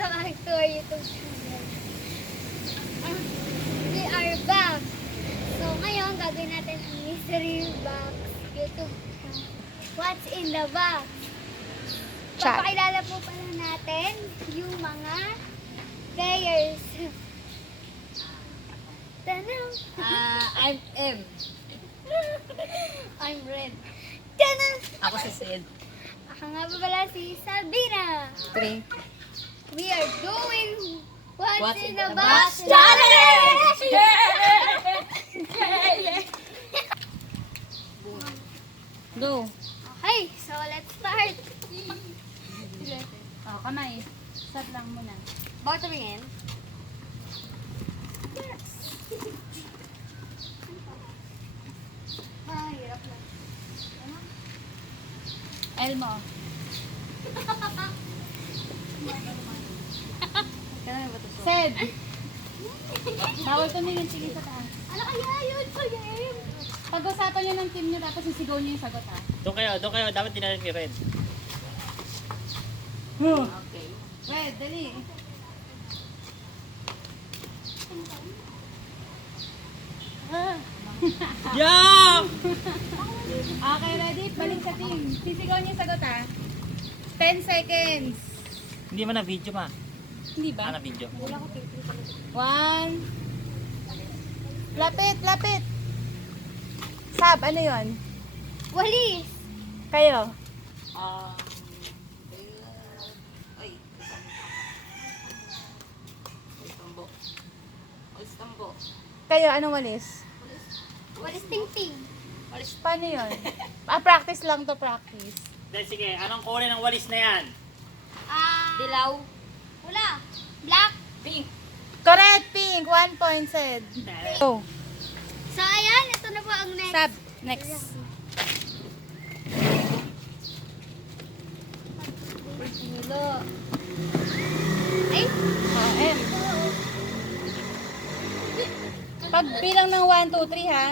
back to our YouTube channel. We are back. So ngayon, gagawin natin ang mystery box YouTube. What's in the box? Chat. Papakilala po pala natin yung mga players. Tanong! I'm M. I'm Red. Tanong! Ako si Sid. Ako nga pa pala si Sabina. 3. We are doing What's in the the Box Box Challenge! Go. Okay, so let's start. Oh, kamay. Start lang muna. Bakit tumingin? Hirap lang. Elmo. Sed. Bawal tumingin. Sige sa taas. Ano kaya yun? Kaya yun. Pag-usapan nyo ng team nyo, tapos sisigaw nyo yung sagot, ha? Doon kayo. Dapat tinarin ni Red. Okay. Red, dali. Yeah! Okay, ready? Balik sa team. Sisigaw nyo yung sagot, ha? 10 seconds. Hindi man na video ma. Hindi ba? Na video. 1. Lapit. Sab, ano yon? Walis. Kayo. Kayo, anong walis? Walis ting-ting. Paano yun? Practice lang to, practice. Then sige, anong kulay ng walis na yan? Dilaw. Wala. Black. Pink. Correct, pink. 1 point said. Go. So ayan, ito na po ang next. Sab, next. Nilo. Ay, Oh, M. Pag bilang ng 1, 2, 3 ha.